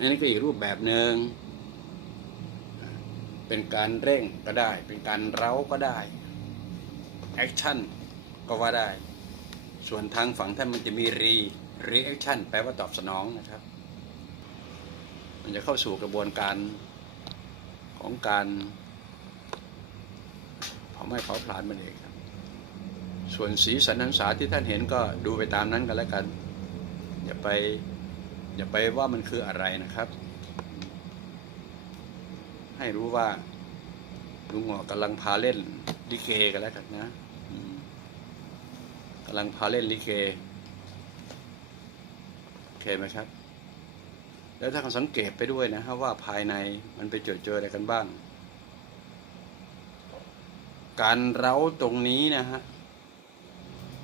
อันนี้ก็อีกรูปแบบหนึ่งเป็นการเร่งก็ได้ เป็นการเร้าก็ได้แอคชั่นก็ว่าได้ ส่วนทางฝั่งท่านมันจะมีรีรีแอคชั่นแปลว่าตอบสนองนะครับ มันจะเข้าสู่กระบวนการของการเผาไหม้เผาผลาญมันเองครับ ส่วนสีสันหันษาที่ท่านเห็นก็ดูไปตามนั้นกันแล้วกัน อย่าไป อย่าไปว่ามันคืออะไรนะครับ ให้รู้ว่าลุงหอกำลังพาเล่นลิเกกันแล้วกันนะกำลังพาเล่นลิเกโอเคไหมครับ แล้วถ้าเราสังเกตไปด้วยนะฮะว่าภายในมันไปเจอเจออะไรกันบ้าง การเร้าตรงนี้นะฮะ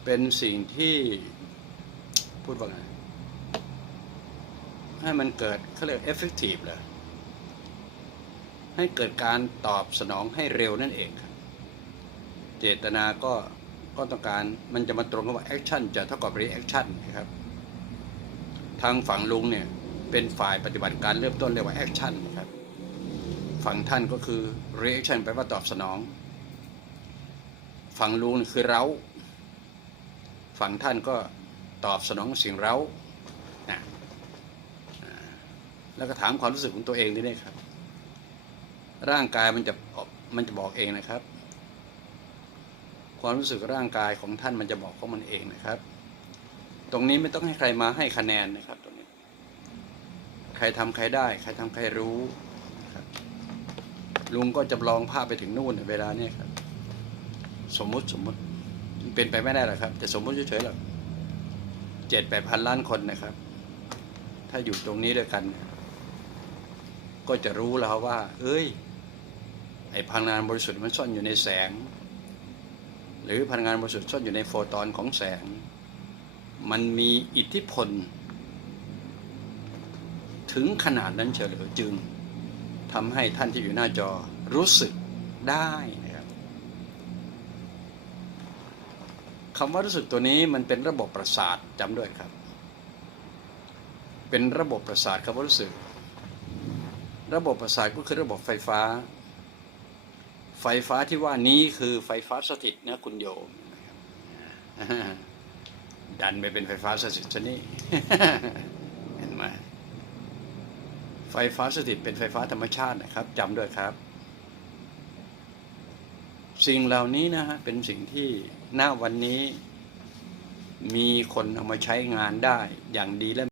เป็นสิ่งที่พูดว่าไง ให้มันเกิดเขาเรียก effective เลยให้เกิดการตอบสนองให้เร็วนั่นเองครับเจตนาก็ก็ต้องการมันจะมาตรงกับว่า action จะเท่ากับ reaction นะครับ ทางฝั่งลุงเนี่ยเป็นฝ่ายปฏิบัติการเริ่มต้นเรียกว่า action นะครับ ฝั่งท่านก็คือ reaction แปลว่าตอบสนอง ฝั่งลุงคือเราฝั่งท่านก็ตอบสนองสิ่งเรานะอ่า แล้วก็ถามความรู้สึกของตัวเองด้วยนะครับ ร่างกายมันจะบอกมันจะบอกเองนะครับ ความรู้สึกร่างกายของท่านมันจะบอกของมันเองนะครับ ตรงนี้ไม่ต้องให้ใครมาให้คะแนนนะครับ ตรงนี้ ใครทำใครได้ ใครทำใครรู้ครับลุงก็จำลองภาพไปถึงนู่นเวลาเนี้ยครับ สมมุติสมมุติเป็นไปไม่ได้หรอกครับ แต่สมมุติเฉยๆหรอกเจ็ดแปดพันล้านคนนะครับ ถ้าอยู่ตรงนี้ด้วยกันเนี่ย ก็จะรู้แล้วว่า เอ้ย ไอพลังงานบริสุทธิ์มันซ่อนอยู่ในแสง หรือพลังงานบริสุทธิ์ซ่อนอยู่ในโฟตอนของแสง มันมีอิทธิพล ถึงขนาดนั้นเฉลยจึงทำให้ท่านที่อยู่หน้าจอรู้สึกได้นะครับคำว่ารู้สึกตัวนี้มันเป็นระบบประสาทจำด้วยครับ เป็นระบบประสาทคำว่ารู้สึก ระบบประสาทก็คือระบบไฟฟ้า ไฟฟ้าที่ว่านี้คือไฟฟ้าสถิตนะคุณโยมดันไปเป็นไฟฟ้าสถิตชนี่เห็นไหมไฟฟ้าสถิตเป็นไฟฟ้าธรรมชาตินะครับจำด้วยครับ สิ่งเหล่านี้นะฮะเป็นสิ่งที่ณวันนี้มีคนเอามาใช้งานได้อย่างดีและ